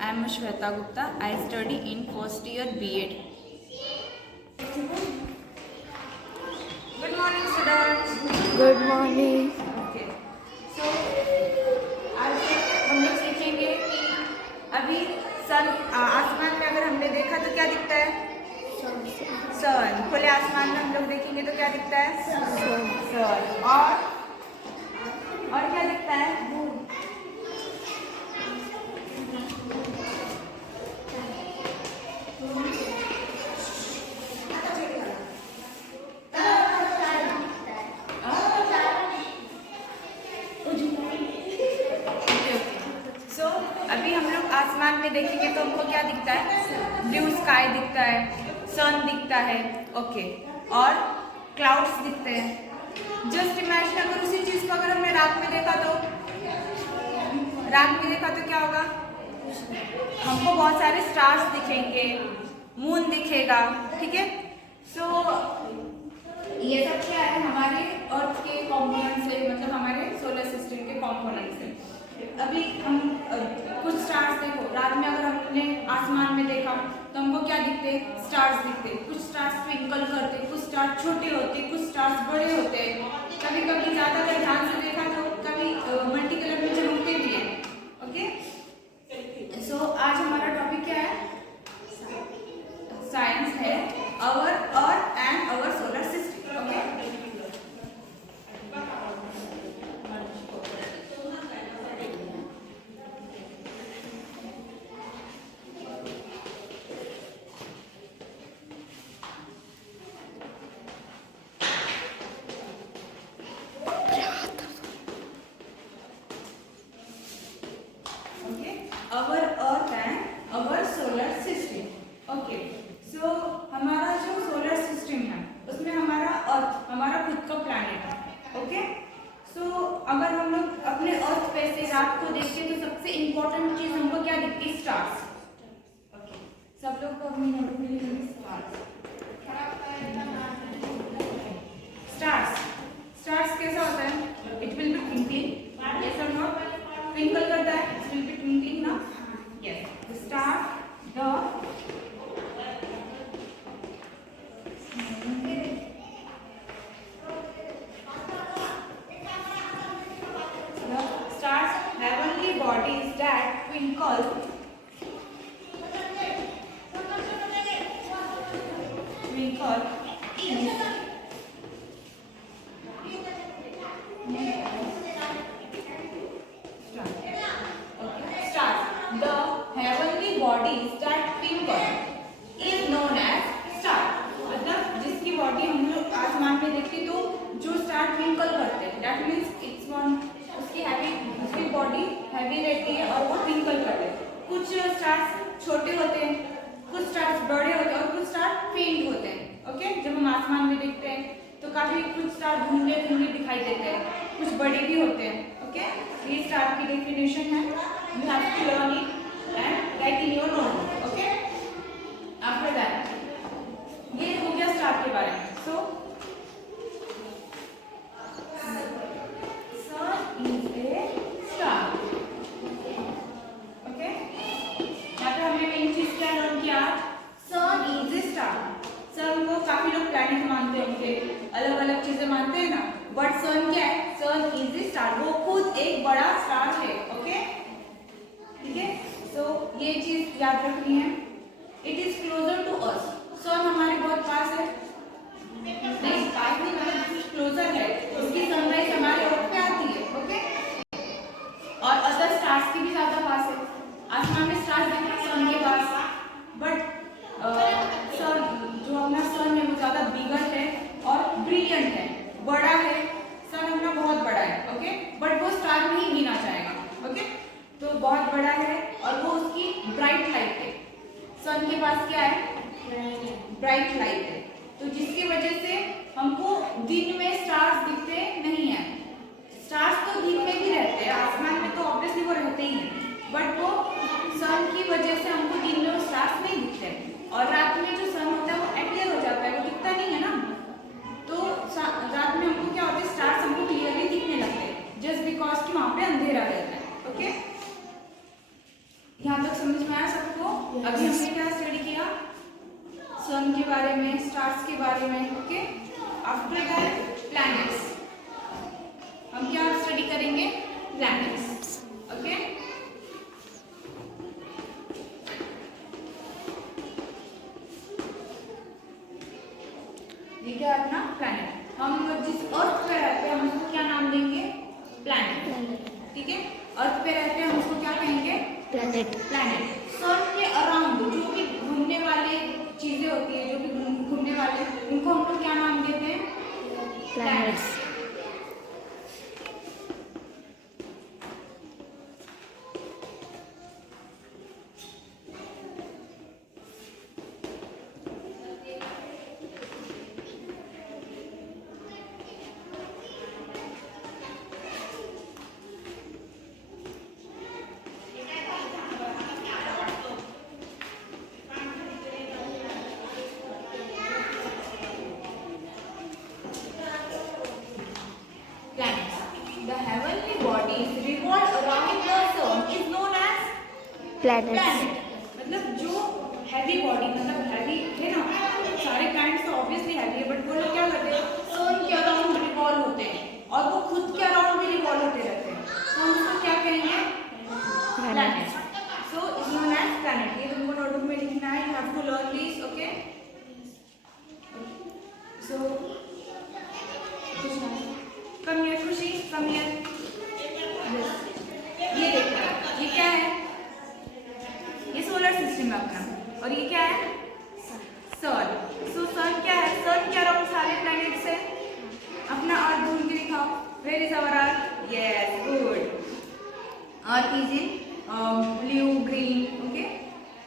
I am Shweta Gupta. I study in first year B.Ed. Good morning, students. Good morning. Okay. So आज हम लोग सीखेंगे कि अभी आसमान में अगर हमने देखा तो क्या दिखता है? सन। खुले आसमान में हम लोग देखेंगे तो क्या दिखता है? सन। और क्या दिखता है? अभी हम लोग आसमान में देखेंगे तो हमको क्या दिखता है? ब्लू स्काई दिखता है, सन दिखता है, ओके, और क्लाउड्स दिखते हैं। जस्ट इमेजिन अगर उसी चीज को अगर हमने रात में देखा तो क्या होगा? हमको बहुत सारे स्टार्स दिखेंगे, मून दिखेगा, ठीक है। सो ये सब क्या है? हमारे अर्थ के कॉम्पोनेंट्स है, मतलब हमारे सोलर सिस्टम के कॉम्पोनेंट्स है। अभी हम कुछ स्टार्स देखो, रात में अगर हमने आसमान में देखा तो हमको क्या दिखते? स्टार्स दिखते। कुछ स्टार्स ट्विंकल करते, कुछ स्टार्स छोटे होते, कुछ स्टार्स बड़े होते। कभी कभी ज्यादा अगर ध्यान से देखा तो कभी मल्टी कलर में चमकते भी है, ओके। सो आज हमारा टॉपिक क्या है? साइंस है our Earth and our solar system, okay. Our Earth and our solar system. Okay. So हमारा जो सोलर सिस्टम है उसमें हमारा अर्थ हमारा खुद का प्लैनेट है, ओके। सो अगर हम लोग अपने अर्थ पे से रात को देखते तो सबसे इम्पोर्टेंट चीज हमको क्या दिखती? Stars, okay. सब लोग को अपनी नोट में लिखेंगे स्टार्स कैसा होता है? It will be twinkling, yes और नो? ट्विंकल करता है, इट विल बी ट्विंकलिंग ना, yes. The star the stars heavenly bodies that twinkle bodies that twinkle is known as star। मतलब जिसकी बॉडी हम लोग आसमान में देखते तो जो स्टार ट्विंकल करते हैं, दैट मीन्स इट्स वन, उसकी बॉडी हैवी रहती है और वो ट्विंकल करते हैं। कुछ स्टार्स छोटे होते हैं, कुछ स्टार्स बड़े होते हैं और कुछ स्टार फेंट होते हैं, ओके। जब हम आसमान में देखते हैं तो काफी कुछ स्टार धुंधले धुंधले दिखाई देते हैं, कुछ बड़े भी होते हैं, ओके। ये स्टार की डेफिनेशन है, you have to learn it and write in your notebook, okay? After that, ये हो गया स्टार के बारे में। So, sun is a star, okay? यहाँ पे हमने मेन चीज क्या लर्न किया? sun is a star। सन को काफी लोग प्लैनेट मानते होंगे, अलग अलग चीजें मानते हैं ना, बट सन क्या है? सन इज ए स्टार, वो खुद एक बड़ा स्टार है, ओके, ठीक है। तो ये चीज याद रखनी है। It is closer to us, sun हमारे बहुत पास है, नहीं पास नहीं, मतलब कुछ क्लोजर है, उसकी सनराइज हमारे अर्थ पे आती है, ओके। और अदर स्टार्स की भी ज्यादा पास है, आसमान में स्टार्स दिख रहे हैं सन के पास, बट सन जो अपना सन है वो ज्यादा बिगर है और ब्रिलियंट है, बड़ा है। सन अपना बहुत बड़ा है, ओके, बट वो स्टार नहीं गिना जाएगा, ओके। तो बहुत बड़ा है और वो उसकी ब्राइट लाइट है। सन के पास क्या है? ब्राइट लाइट है, तो जिसकी वजह से हमको दिन में स्टार्स दिखते नहीं है। स्टार्स तो दिन में भी रहते हैं, आसमान में तो ऑब्वियसली वो रहते ही हैं, बट वो सन की वजह से हमको दिन में स्टार्स नहीं दिखते, और रात में जो सन होता है वो अपीयर हो जाता है, वो दिखता नहीं है ना। तो रात में हमको क्या होता है? स्टार्स हमको क्लियरली दिखने लगते हैं, जस्ट बिकॉज कि वहां पे अंधेरा रहता है, ओके। यहाँ तक समझ में अभी हमने क्या स्टडी किया? सन के बारे में, स्टार्स के बारे में, ओके। आफ्टर दैट प्लैनेट्स, हम क्या स्टडी करेंगे? Planets, okay. ये क्या है अपना प्लैनेट। हम जिस अर्थ पे रहते हैं हम उसको क्या नाम देंगे? प्लैनेट, ठीक है। अर्थ पे रहते हैं हम उसको क्या कहेंगे? प्लैनेट। सन के अराउंड जो भी घूमने वाले चीजें होती है, जो भी घूमने वाले, उनको हम लोग क्या नाम देते हैं? Planets. The heavenly bodies revolve around the sun is known as planets. मतलब जो हैवी बॉडी, मतलब हैवी है ना, सारे प्लैनेट्स तो ऑब्वियसली हैवी है, बट वो लोग क्या करते हैं? सन के अराउंड रिवॉल्व होते हैं और वो खुद के अराउंड भी रिवॉल्व होते रहते हैं, तो हम उसको क्या कहेंगे? Planet. So is known as planet. ये तुमको नोटबुक में लिखना है, you have to learn this, okay. So come here Khushi, come here. ये देखो, ये क्या है? ये सोलर सिस्टम है अपना, और ये क्या है? सन। सो सन क्या है? सन के अराउंड सारे प्लैनेट्स है। अपना अर्थ ढूंढ के दिखाओ। Where is our Earth? Yes, good. Earth is in blue green, okay.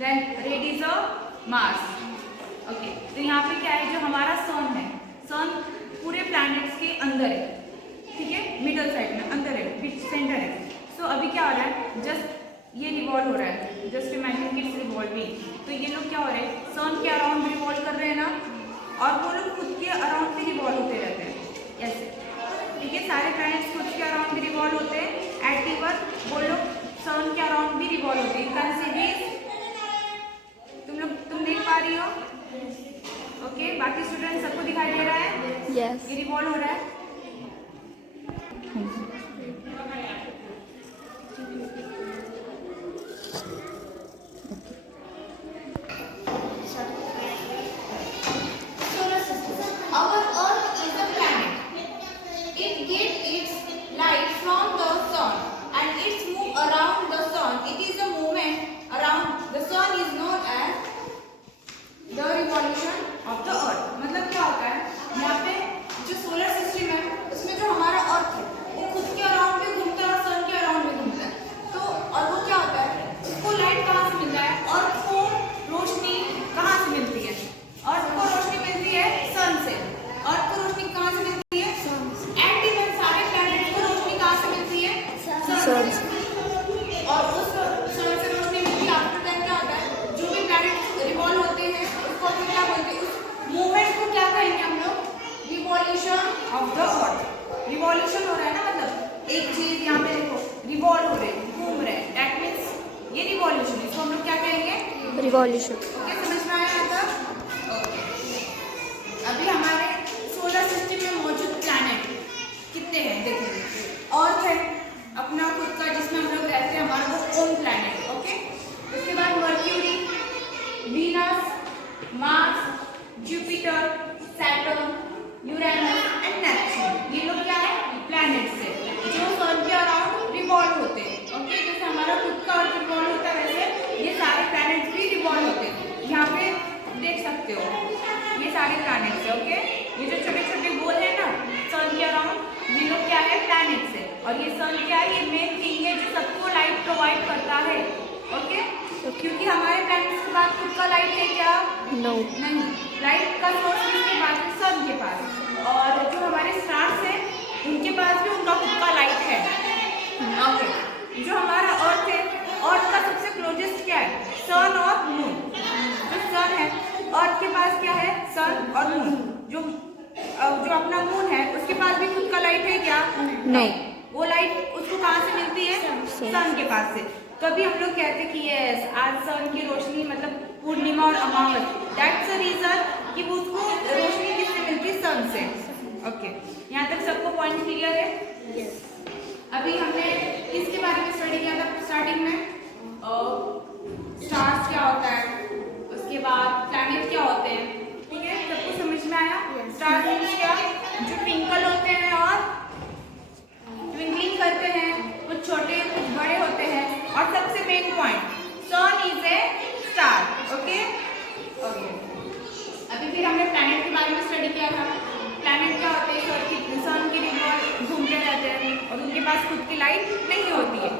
Then red is a Mars, okay. तो यहाँ पे क्या है? जो हमारा सन है, सन पूरे प्लैनेट्स के अंदर है, ठीक है, मिडल साइड में अंदर है, बीच सेंटर है। सो अभी क्या हो रहा है? जस्ट ये रिवॉल्व हो रहा है, जस्ट इमेजिन इट्स रिवॉल्विंग। तो ये लोग क्या हो रहे हैं? सन के अराउंड रिवॉल्व कर रहे हैं ना, और वो लोग खुद के अराउंड भी रिवॉल्व होते रहते हैं, ऐसे, ठीक है। सारे प्लैनेट्स खुद के अराउंड भी रिवॉल्व होते हैं। एट द वर्क वो लोग सन के अराउंड भी रिवॉल्व होते हैं। Can see this? तुम देख पा रही हो? ओके, बाकी स्टूडेंट सबको दिखाई दे रहा है? Yes. ये रिवॉल्व हो रहा है। Our Earth is a planet. It gets its light from the sun and its move around the sun. It is a movement around the sun is known as the revolution of the earth. मतलब क्या होता है? यहाँ पे जो solar system है उसमें जो हमारा अर्थ है वो खुद के अराउंड भी घूमता है और सन के अराउंड भी घूमता है। तो और वो क्या होता है? उसको लाइट कहाँ से मिलता है? अर्थ को रोशनी कहाँ से मिलती है? अर्थ को रोशनी मिलती है सन से। अर्थ को रोशनी कहाँ से मिलती है? सन से। एंड इवन सारे प्लैनेट को रोशनी कहाँ से मिलती है? सन से। और उस सन से रोशनी मिलती है। आफ्टर दैट क्या होता है? जो भी प्लैनेट रिवॉल्व होते हैं उसको हम क्या बोलते हैं? उस मूवमेंट को क्या कहेंगे हम लोग? Revolution of the earth. Revolution हो रहा है ना, मतलब एक चीज यहाँ पे देखो रिवॉल्व हो रहे हैं, घूम रहे हैं, दैट मीन्स ये रिवॉल्यूशन है। इसको हम लोग क्या कहेंगे? रिवॉल्यूशन। ओके, समझ में आया यहाँ तक? ओके। अभी हमारे सोलर सिस्टम में मौजूद प्लैनेट कितने हैं देखेंगे। अर्थ है अपना खुद का जिसमें हम लोग रहते हैं, हमारा वो ओन प्लैनेट, ओके। उसके बाद mercury, Venus, Mars, Jupiter, Saturn, Uranus and Neptune. ये लोग क्या है? प्लैनेट्स है जो सन के अराउंड रिवॉल्व होते हैं, ओके। जैसे हमारा खुद का अर्थ रिवॉल्व होता है वैसे ये सारे प्लैनेट्स भी रिवॉल्व होते हैं। यहाँ पे देख सकते हो ये सारे प्लैनेट्स है, ओके। ये जो छोटे छोटे गोल है ना सन के अराउंड, ये लोग क्या है? प्लैनेट्स है। और ये सन क्या है? ये मेन थिंग है जो सबको लाइट प्रोवाइड करता है, ओके। तो क्योंकि हमारे प्लैनेट्स के पास खुद का लाइट है क्या? No. नहीं, लाइट का सोर्स किसके पास है? सन के पास। और जो हमारे स्टार्स हैं उनके पास भी उनका खुद का लाइट है, ओके। जो हमारा अर्थ है, अर्थ का सबसे क्लोजेस्ट क्या है? सन और मून। जो सन है, अर्थ के पास क्या है? सन और मून। जो अपना मून है उसके पास भी खुद का लाइट है क्या? नहीं। वो लाइट उसको कहाँ से मिलती है? सन के पास से। कभी हम लोग कहते हैं कि यस आज सन की रोशनी पूर्णिमा और अमावस, दैट्स द रीजन कि वो उसको रोशनी किससे मिलती है, सन से। ओके, यहाँ तक सबको पॉइंट क्लियर है? अभी हमने किसके बारे में स्टडी किया था स्टार्टिंग में? स्टार्स क्या होता है, उसके बाद प्लैनेट क्या होते हैं, ठीक है, सबको समझ में आया? स्टार मीन्स क्या, जो ट्विंकल होते हैं और ट्विंकलिंग करते हैं, कुछ छोटे कुछ बड़े होते हैं, और सबसे main point, sun is a star. Okay okay, अभी फिर हमने प्लैनेट के बारे में स्टडी किया था। प्लैनेट क्या होते हैं, सन के रिवॉल्व घूमते रहते हैं और उनके पास खुद की लाइट नहीं होती है।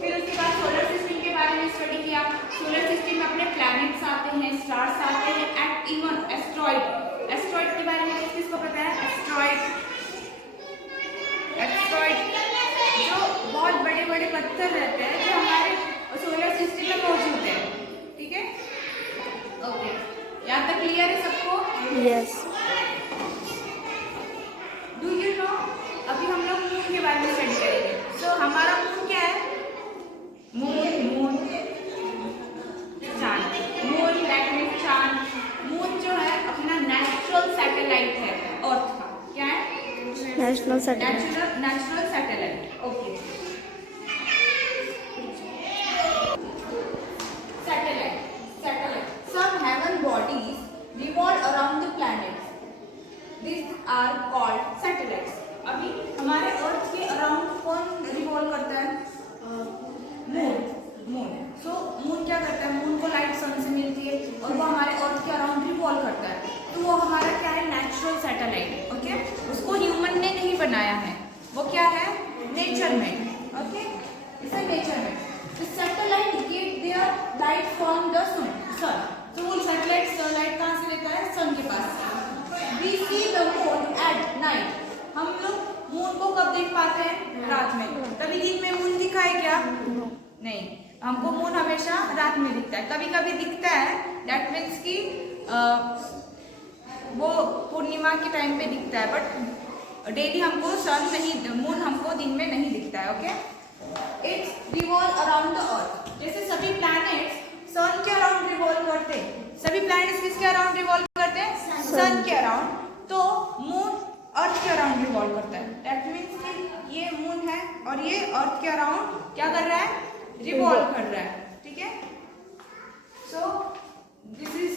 फिर उसके बाद सोलर सिस्टम के बारे में स्टडी किया। सोलर सिस्टम में अपने प्लैनेट्स आते हैं, स्टार्स आते हैं, एंड इवन एस्ट्रॉइड। एस्ट्रॉइड के बारे में किसको पता है? एस्ट्रॉइड जो बहुत बड़े बड़े पत्थर रहते हैं जो हमारे सोलर सिस्टम में मौजूद है, ठीक है? ओके, यहाँ तक क्लियर है सबको? यस। डू यू नो, अभी हम लोग मून के बारे में स्टडी करेंगे। सो हमारा मून क्या है? मून चांद, मून दैट मीन्स चांद। मून जो है अपना नेचुरल सैटेलाइट है अर्थ का। क्या है? National satellite. Natural satellite. Okay, satellite some heaven bodies revolve around the planets. These are called satellites. अभी हमारे अर्थ के अराउंड कौन रिवॉल्व करता है? मून। सो मून क्या करता है? मून को लाइट सन से मिलती है और वो हमारे अर्थ के अराउंड रिवॉल्व करता है। तो वो हमारा क्या है? Natural satellite. ओके, उसको ह्यूमन ने नहीं बनाया है, वो क्या है? नेचर में। ओके, इट्स नेचर में। The satellite give their light from the sun. तो वो सैटेलाइट सनलाइट कहाँ से लेता है? सन के पास से। We see the moon at night. हम लोग मून को कब देख पाते हैं? रात में। कभी दिन में मून दिखा है क्या? नहीं, हमको मून हमेशा रात में दिखता है। कभी कभी दिखता है, दैट मीन्स कि वो पूर्णिमा के टाइम पे दिखता है, बट डेली हमको सन नहीं, मून हमको दिन में नहीं दिखता है। Okay, it's revolve around the earth. जैसे सभी प्लैनेट्स सन के अराउंड रिवॉल्व करते हैं, सभी प्लैनेट्स किसके अराउंड रिवॉल्व करते हैं? सन के अराउंड। तो मून अर्थ के अराउंड रिवॉल्व करता है। दैट मीन्स कि ये मून है और ये अर्थ के अराउंड क्या कर रहा है? रिवॉल्व कर रहा है, ठीक है? So this is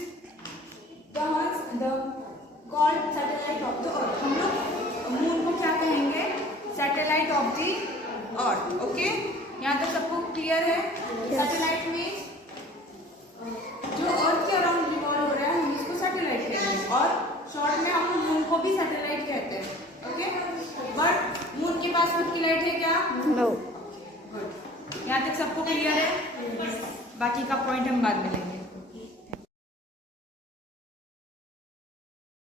the called satellite of the earth. हम लोग मून को क्या कहेंगे? Satellite of the earth. Okay, यहाँ तक सबको क्लियर है? सैटेलाइट मीन्स जो अर्थ के अराउंड रिवॉल्व हो रहा है, हम इसको सैटेलाइट कहते हैं, और शॉर्ट में हम मून को भी सैटेलाइट कहते हैं। ओके, बट मून के पास खुद की लाइट है क्या? नो। गुड, यहाँ तक सबको क्लियर है? बाकी का पॉइंट हम बाद में लेंगे।